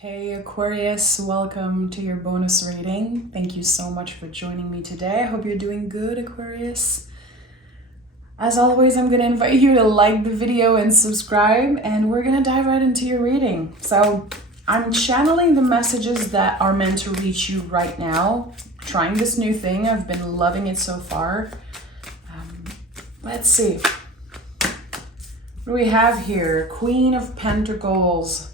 Hey Aquarius, welcome to your bonus reading. Thank you so much for joining me today. I hope you're doing good, Aquarius. As always, I'm going to invite you to like the video and subscribe, and we're going to dive right into your reading. So I'm channeling the messages that are meant to reach you right now. Trying this new thing. I've been loving it so far. Let's see. What do we have here? Queen of Pentacles.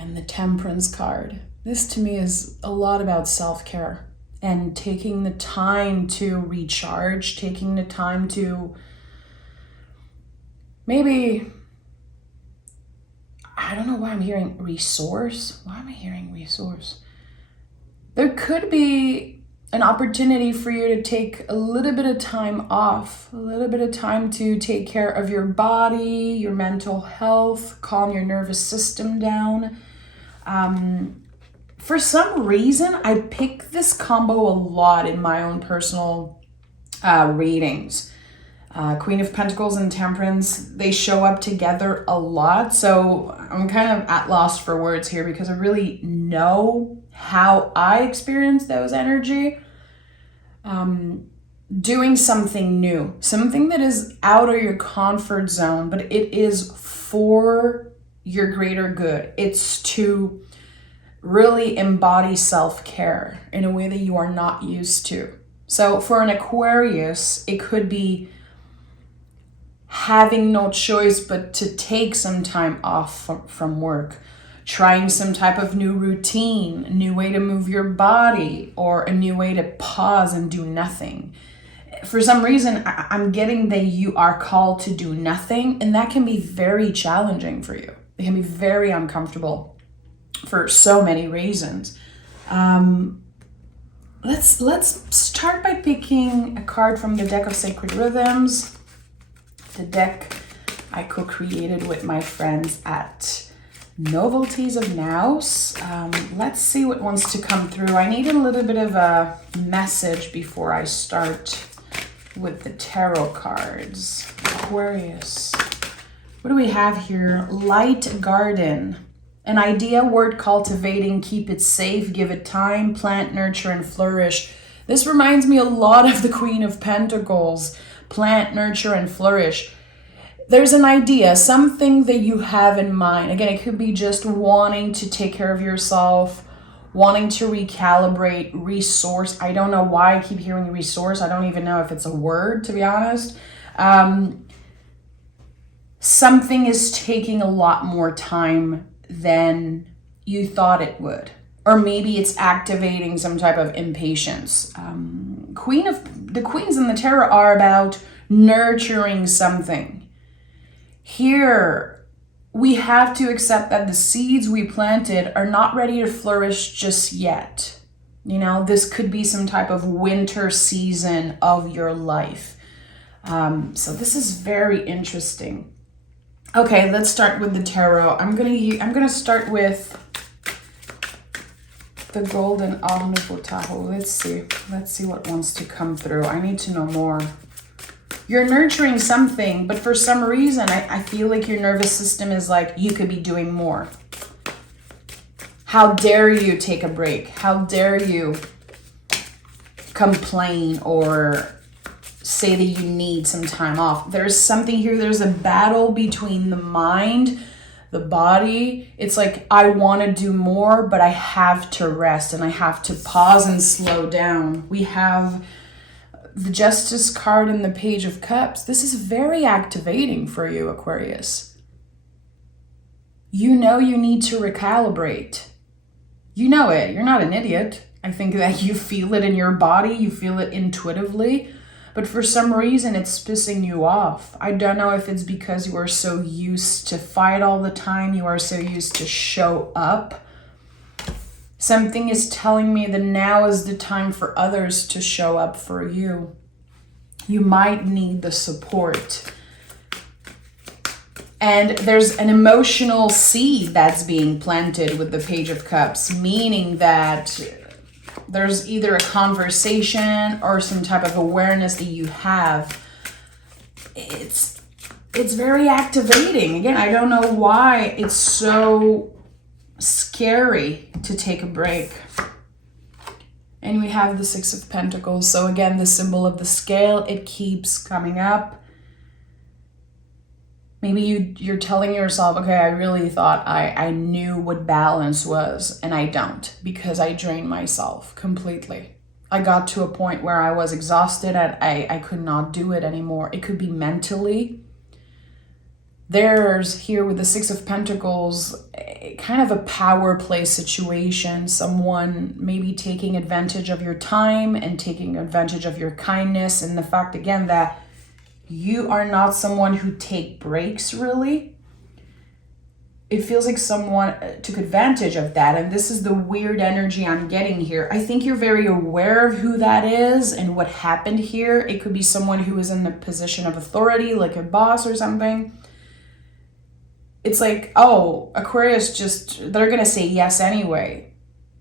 And the Temperance card. This to me is a lot about self-care and taking the time to recharge, taking the time to maybe, I don't know why I'm hearing resource. Why am I hearing resource? There could be an opportunity for you to take a little bit of time off, a little bit of time to take care of your body, your mental health, calm your nervous system down. For some reason, I pick this combo a lot in my own personal readings. Queen of Pentacles and Temperance, they show up together a lot. So I'm kind of at loss for words here because I really know how I experience those energy. Doing something new, something that is out of your comfort zone, but it is for your greater good. It's to really embody self-care in a way that you are not used to. So for an Aquarius, it could be having no choice but to take some time off from work, trying some type of new routine, a new way to move your body, or a new way to pause and do nothing. For some reason, I'm getting that you are called to do nothing, and that can be very challenging for you. It can be very uncomfortable for so many reasons. Let's start by picking a card from the deck of Sacred Rhythms, the deck I co-created with my friends at Novelties of Nows. Let's see what wants to come through. I need a little bit of a message before I start with the tarot cards. Aquarius. What do we have here? Light Garden. An idea, word cultivating, keep it safe, give it time, plant, nurture, and flourish. This reminds me a lot of the Queen of Pentacles. Plant, nurture, and flourish. There's an idea, something that you have in mind. Again, it could be just wanting to take care of yourself, wanting to recalibrate, resource. I don't know why I keep hearing resource. I don't even know if it's a word, to be honest. Something is taking a lot more time than you thought it would. Or maybe it's activating some type of impatience. The queens in the tarot are about nurturing something. Here, we have to accept that the seeds we planted are not ready to flourish just yet. You know, this could be some type of winter season of your life. So this is very interesting. Okay, let's start with the tarot. I'm gonna start with the Golden Tahoe. Let's see what wants to come through. I need to know more. You're nurturing something, but for some reason, I feel like your nervous system is like, you could be doing more. How dare you take a break? How dare you complain or say that you need some time off? There's something here. There's a battle between the mind, the body. It's like, I want to do more, but I have to rest and I have to pause and slow down. We have the Justice card and the Page of Cups. This is very activating for you, Aquarius. You know you need to recalibrate. You know it. You're not an idiot. I think that you feel it in your body. You feel it intuitively. But for some reason, it's pissing you off. I don't know if it's because you are so used to fight all the time. You are so used to show up. Something is telling me that now is the time for others to show up for you. You might need the support. And there's an emotional seed that's being planted with the Page of Cups, meaning that there's either a conversation or some type of awareness that you have. It's very activating. Again, I don't know why it's so scary to take a break. And we have the Six of Pentacles. So again, the symbol of the scale, it keeps coming up. Maybe you're telling yourself, okay, I really thought I knew what balance was, and I don't, because I drained myself completely. I got to a point where I was exhausted and I could not do it anymore. It could be mentally. There's here with the Six of Pentacles, kind of a power play situation. Someone maybe taking advantage of your time and taking advantage of your kindness, and the fact again that you are not someone who take breaks really. It feels like someone took advantage of that, and this is the weird energy I'm getting here. I think you're very aware of who that is and what happened here. It could be someone who is in the position of authority, like a boss or something. It's like, oh, Aquarius they're going to say yes anyway.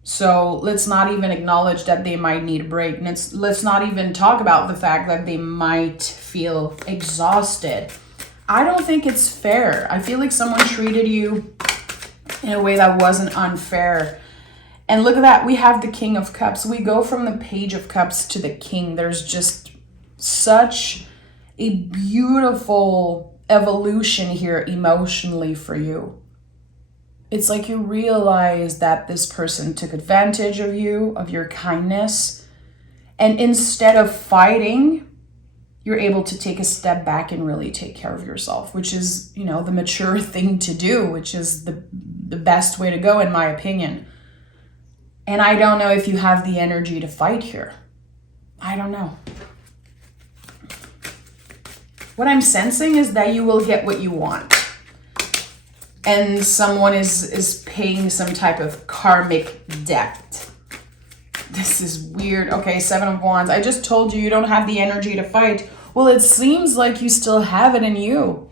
So let's not even acknowledge that they might need a break. And let's not even talk about the fact that they might feel exhausted. I don't think it's fair. I feel like someone treated you in a way that wasn't unfair. And look at that. We have the King of Cups. We go from the Page of Cups to the King. There's just such a beautiful evolution here emotionally for you. It's like you realize that this person took advantage of you, of your kindness. And instead of fighting, you're able to take a step back and really take care of yourself, which is, the mature thing to do, which is the best way to go, in my opinion. And I don't know if you have the energy to fight here. I don't know. What I'm sensing is that you will get what you want. And someone is paying some type of karmic debt. This is weird. Okay, Seven of Wands. I just told you don't have the energy to fight. Well, it seems like you still have it in you.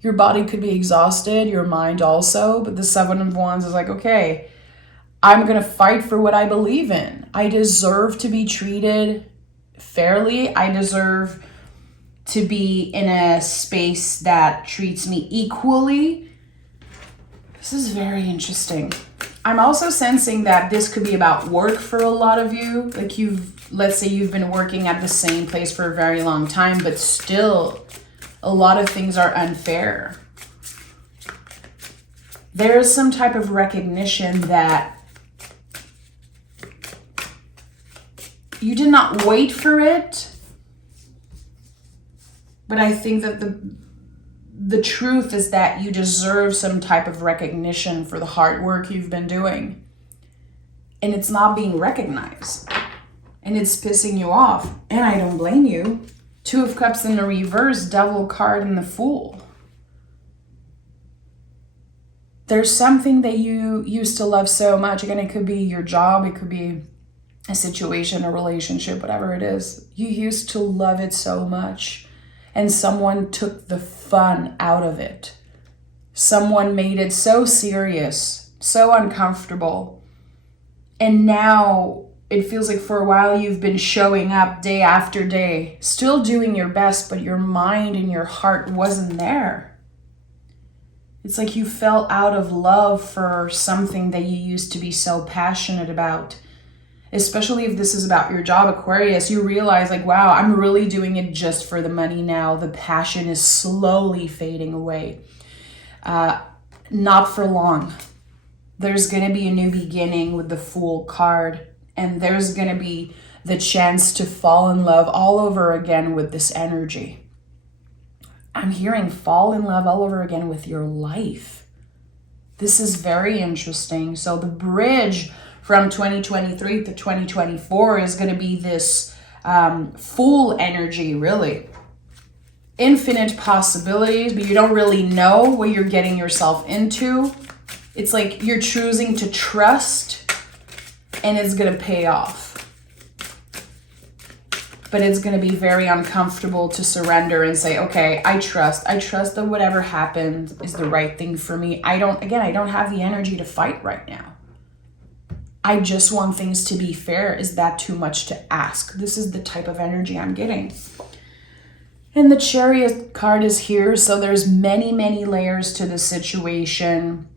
Your body could be exhausted, your mind also, but the Seven of Wands is like, okay, I'm going to fight for what I believe in. I deserve to be treated fairly. I deserve to be in a space that treats me equally. This is very interesting. I'm also sensing that this could be about work for a lot of you. Like let's say you've been working at the same place for a very long time, but still a lot of things are unfair. There is some type of recognition that you did not wait for it, but I think that the truth is that you deserve some type of recognition for the hard work you've been doing. And it's not being recognized. And it's pissing you off. And I don't blame you. Two of Cups in the reverse, Devil card, and the Fool. There's something that you used to love so much. Again, it could be your job. It could be a situation, a relationship, whatever it is. You used to love it so much. And someone took the fun out of it. Someone made it so serious, so uncomfortable. And now it feels like for a while you've been showing up day after day, still doing your best, but your mind and your heart wasn't there. It's like you fell out of love for something that you used to be so passionate about. Especially if this is about your job, Aquarius, you realize like, wow, I'm really doing it just for the money now. The passion is slowly fading away. Not for long. There's going to be a new beginning with the Fool card. And there's going to be the chance to fall in love all over again with this energy. I'm hearing fall in love all over again with your life. This is very interesting. So the bridge from 2023 to 2024 is going to be this Fool energy, really. Infinite possibilities, but you don't really know what you're getting yourself into. It's like you're choosing to trust, and it's going to pay off. But it's going to be very uncomfortable to surrender and say, okay, I trust that whatever happens is the right thing for me. I don't have the energy to fight right now. I just want things to be fair. Is that too much to ask? This is the type of energy I'm getting. And the Chariot card is here. So there's many, many layers to the situation.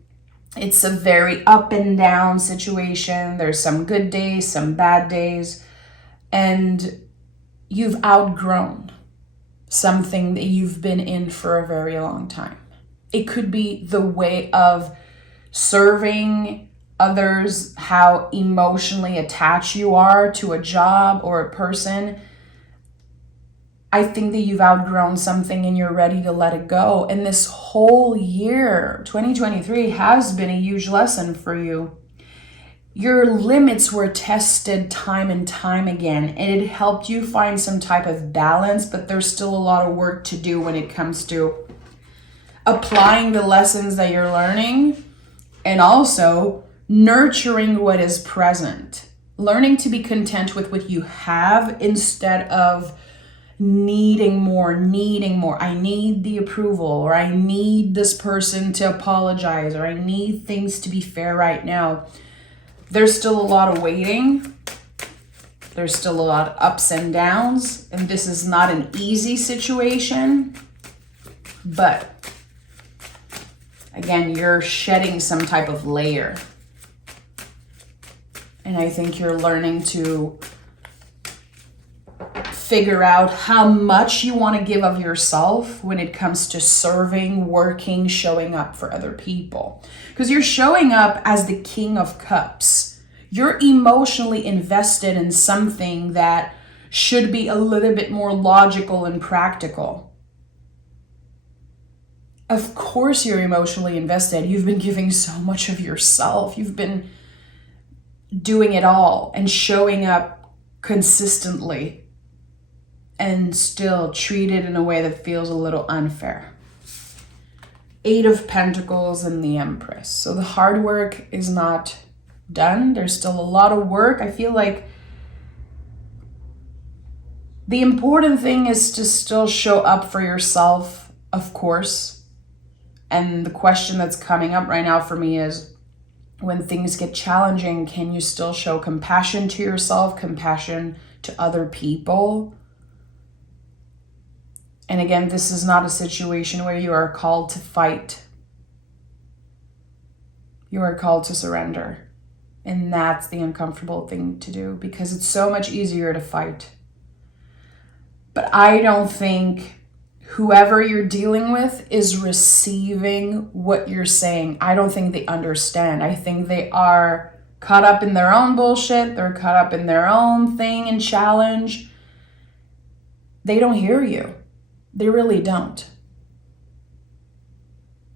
It's a very up and down situation. There's some good days, some bad days, and you've outgrown something that you've been in for a very long time. It could be the way of serving others, how emotionally attached you are to a job or a person. I think that you've outgrown something and you're ready to let it go. And this whole year, 2023, has been a huge lesson for you. Your limits were tested time and time again, and it helped you find some type of balance, but there's still a lot of work to do when it comes to applying the lessons that you're learning and also nurturing what is present. Learning to be content with what you have instead of needing more. I need the approval, or I need this person to apologize, or I need things to be fair right now. There's still a lot of waiting. There's still a lot of ups and downs, and this is not an easy situation, but again, you're shedding some type of layer. And I think you're learning to figure out how much you want to give of yourself when it comes to serving, working, showing up for other people. Because you're showing up as the King of Cups. You're emotionally invested in something that should be a little bit more logical and practical. Of course you're emotionally invested. You've been giving so much of yourself. You've been doing it all and showing up consistently, and still treated in a way that feels a little unfair. 8 of Pentacles and the Empress. So the hard work is not done. There's still a lot of work. I feel like the important thing is to still show up for yourself, of course. And the question that's coming up right now for me is, when things get challenging, can you still show compassion to yourself, compassion to other people? And again, this is not a situation where you are called to fight. You are called to surrender. And that's the uncomfortable thing to do, because it's so much easier to fight. But I don't think whoever you're dealing with is receiving what you're saying. I don't think they understand. I think they are caught up in their own bullshit. They're caught up in their own thing and challenge. They don't hear you. They really don't.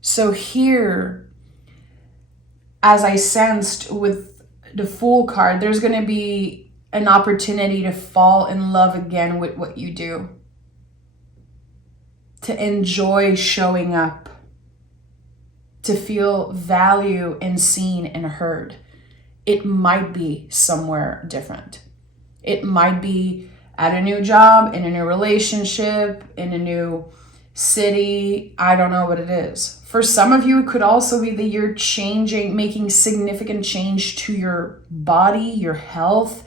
So here, as I sensed with the Fool card, there's going to be an opportunity to fall in love again with what you do. To enjoy showing up. To feel value and seen and heard. It might be somewhere different. It might be at a new job, in a new relationship, in a new city. I don't know what it is. For some of you, it could also be that you're changing, making significant change to your body, your health,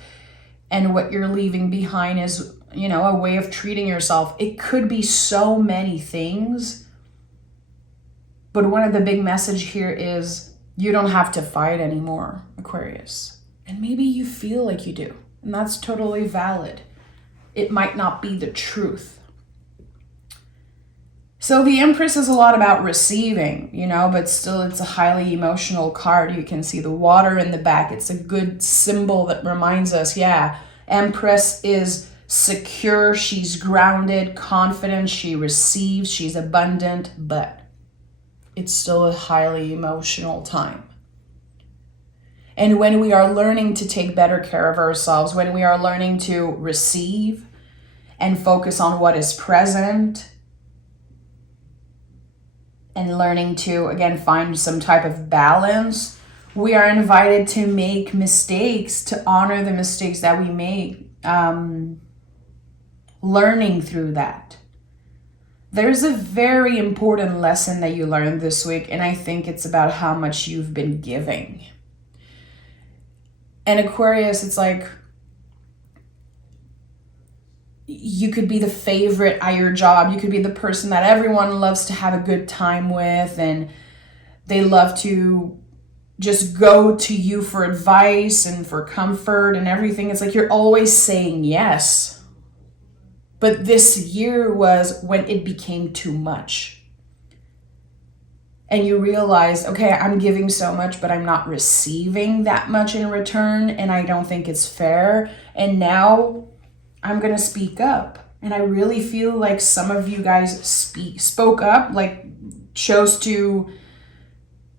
and what you're leaving behind is, a way of treating yourself. It could be so many things. But one of the big message here is you don't have to fight anymore, Aquarius. And maybe you feel like you do, and that's totally valid. It might not be the truth. So the Empress is a lot about receiving, but still it's a highly emotional card. You can see the water in the back. It's a good symbol that reminds us, Empress is secure, she's grounded, confident, she receives, she's abundant, but it's still a highly emotional time. And when we are learning to take better care of ourselves, when we are learning to receive and focus on what is present, and learning to, again, find some type of balance, we are invited to make mistakes, to honor the mistakes that we make, learning through that. There's a very important lesson that you learned this week, and I think it's about how much you've been giving. And Aquarius, it's like you could be the favorite at your job. You could be the person that everyone loves to have a good time with, and they love to just go to you for advice and for comfort and everything. It's like you're always saying yes. But this year was when it became too much. And you realize, okay, I'm giving so much, but I'm not receiving that much in return, and I don't think it's fair. And now I'm going to speak up. And I really feel like some of you guys spoke up, like chose to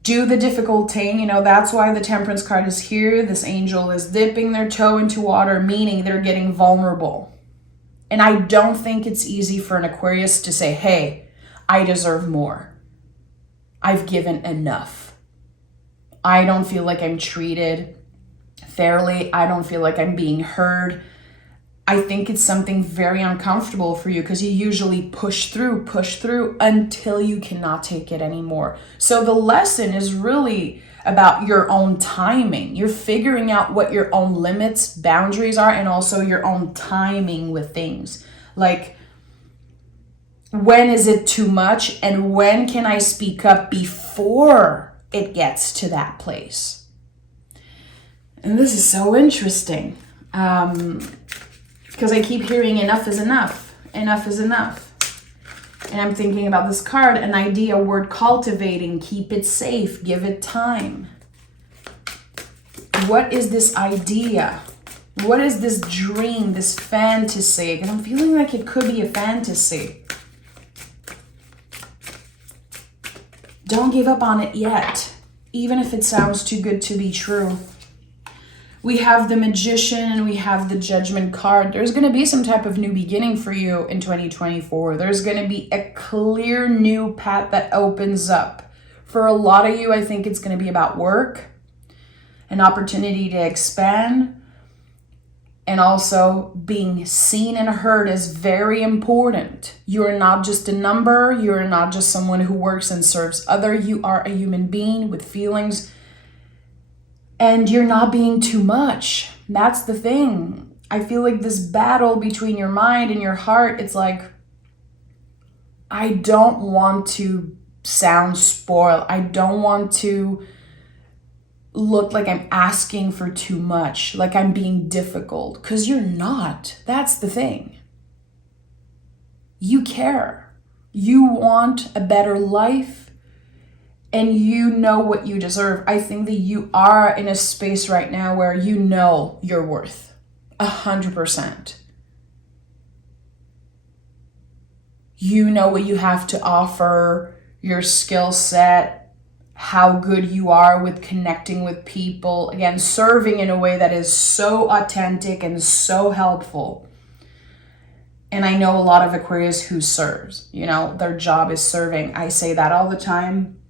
do the difficult thing. You know, that's why the Temperance card is here. This angel is dipping their toe into water, meaning they're getting vulnerable. And I don't think it's easy for an Aquarius to say, hey, I deserve more. I've given enough. I don't feel like I'm treated fairly. I don't feel like I'm being heard. I think it's something very uncomfortable for you because you usually push through until you cannot take it anymore. So the lesson is really about your own timing. You're figuring out what your own limits, boundaries are, and also your own timing with things. Like, when is it too much, and when can I speak up before it gets to that place? And this is so interesting because I keep hearing enough is enough, enough is enough. And I'm thinking about this card, an idea, word cultivating, keep it safe, give it time. What is this idea? What is this dream, this fantasy? Because I'm feeling like it could be a fantasy. Don't give up on it yet, even if it sounds too good to be true. We have the Magician and we have the Judgment card. There's going to be some type of new beginning for you in 2024. There's going to be a clear new path that opens up. For a lot of you, I think it's going to be about work, an opportunity to expand, and also being seen and heard is very important. You are not just a number. You are not just someone who works and serves others. You are a human being with feelings. And you're not being too much. That's the thing. I feel like this battle between your mind and your heart, it's like, I don't want to sound spoiled. I don't want to look like I'm asking for too much, like I'm being difficult, because you're not. That's the thing. You care. You want a better life, and you know what you deserve. I think that you are in a space right now where you know your worth 100%. You know what you have to offer, your skill set, how good you are with connecting with people. Again, serving in a way that is so authentic and so helpful. And I know a lot of Aquarius who serves, you know, their job is serving. I say that all the time.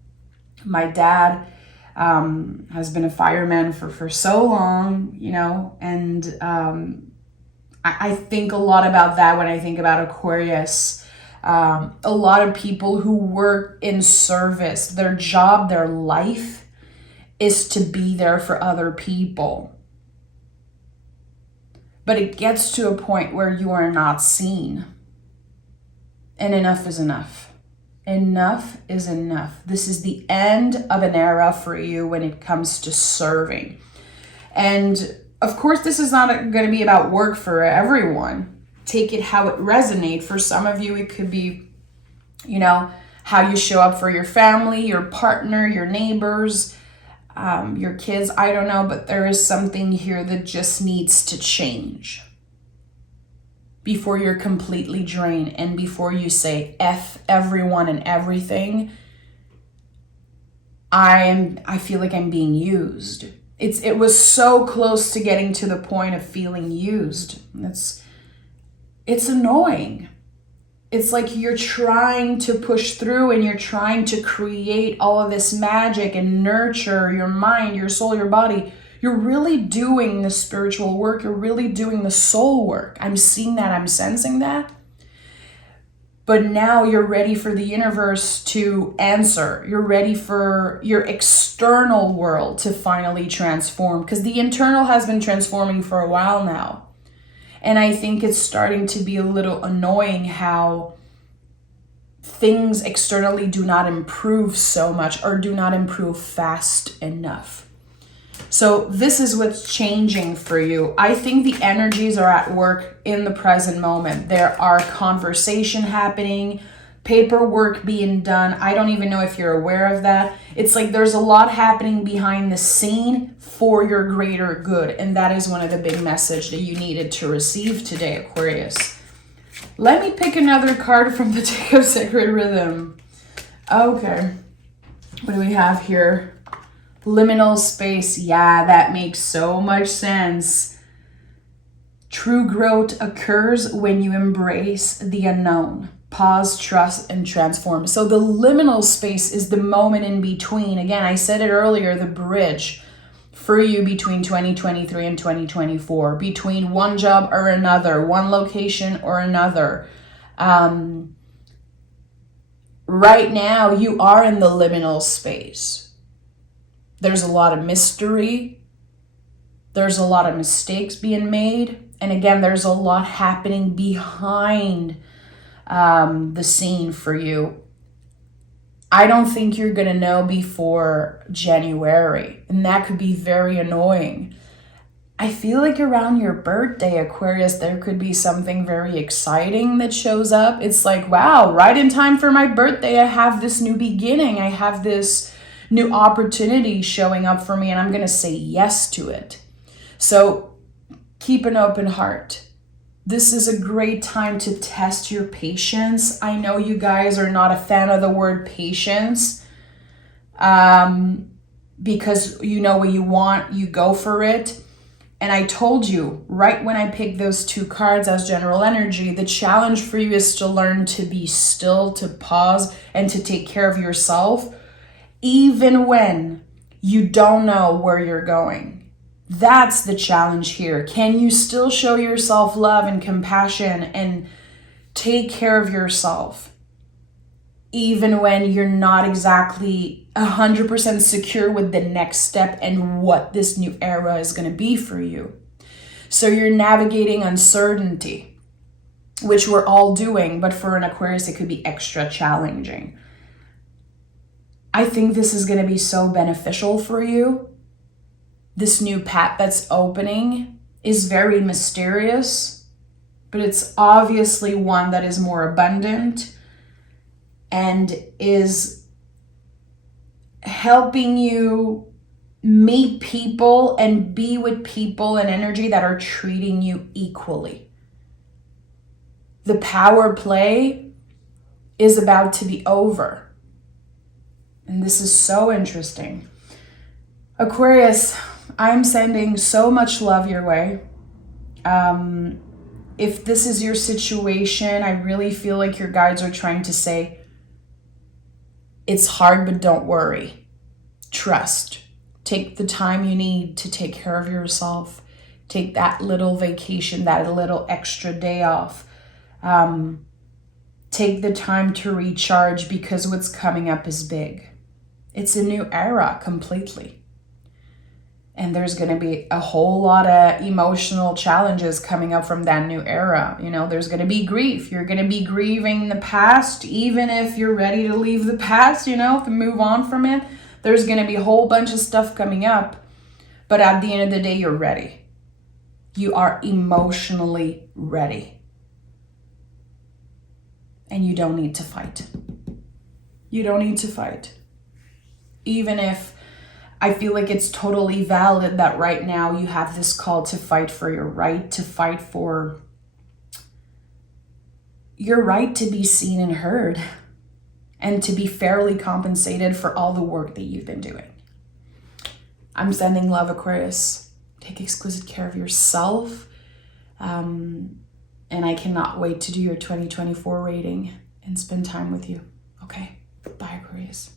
My dad has been a fireman for so long, you know, and I think a lot about that when I think about Aquarius. A lot of people who work in service, their job, their life is to be there for other people. But it gets to a point where you are not seen. And enough is enough. Enough is enough. This is the end of an era for you when it comes to serving. And of course, this is not going to be about work for everyone. Take it how it resonates. For some of you, it could be, you know, how you show up for your family, your partner, your neighbors, your kids. I don't know, but there is something here that just needs to change before you're completely drained and before you say F everyone and everything. I feel like I'm being used. It was so close to getting to the point of feeling used. It's annoying. It's like you're trying to push through and you're trying to create all of this magic and nurture your mind, your soul, your body. You're really doing the spiritual work. You're really doing the soul work. I'm seeing that. I'm sensing that. But now you're ready for the universe to answer. You're ready for your external world to finally transform, because the internal has been transforming for a while now. And I think it's starting to be a little annoying how things externally do not improve so much or do not improve fast enough. So this is what's changing for you. I think the energies are at work in the present moment. There are conversation happening, paperwork being done. I don't even know if you're aware of that. It's like there's a lot happening behind the scene for your greater good. And that is one of the big messages that you needed to receive today, Aquarius. Let me pick another card from the deck of Sacred Rhythm. Okay. What do we have here? Liminal space. Yeah, that makes so much sense. True growth occurs when you embrace the unknown. Pause, trust, and transform. So the liminal space is the moment in between. Again, I said it earlier, the bridge for you between 2023 and 2024, between one job or another, one location or another. Right now, you are in the liminal space. There's a lot of mystery. There's a lot of mistakes being made. And again, there's a lot happening behind the scene for you. I don't think you're going to know before January. And that could be very annoying. I feel like around your birthday, Aquarius, there could be something very exciting that shows up. It's like, wow, right in time for my birthday, I have this new beginning. I have this new opportunity showing up for me, and I'm going to say yes to it. So keep an open heart. This is a great time to test your patience. I know you guys are not a fan of the word patience because you know what you want, you go for it. And I told you right when I picked those two cards as general energy, the challenge for you is to learn to be still, to pause, and to take care of yourself, even when you don't know where you're going. That's the challenge here. Can you still show yourself love and compassion and take care of yourself, even when you're not exactly 100% secure with the next step and what this new era is going to be for you? So you're navigating uncertainty, which we're all doing, but for an Aquarius, it could be extra challenging. I think this is going to be so beneficial for you. This new path that's opening is very mysterious, but it's obviously one that is more abundant and is helping you meet people and be with people and energy that are treating you equally. The power play is about to be over. And this is so interesting. Aquarius, I'm sending so much love your way. If this is your situation, I really feel like your guides are trying to say, it's hard, but don't worry. Trust. Take the time you need to take care of yourself. Take that little vacation, that little extra day off. Take the time to recharge because what's coming up is big. It's a new era completely. And there's going to be a whole lot of emotional challenges coming up from that new era. You know, there's going to be grief. You're going to be grieving the past, even if you're ready to leave the past, you know, to move on from it. There's going to be a whole bunch of stuff coming up. But at the end of the day, you're ready. You are emotionally ready. And you don't need to fight. You don't need to fight. Even if I feel like it's totally valid that right now you have this call to fight for your right, to fight for your right to be seen and heard, and to be fairly compensated for all the work that you've been doing. I'm sending love, Aquarius. Take exquisite care of yourself. And I cannot wait to do your 2024 rating and spend time with you. Okay, bye, Aquarius.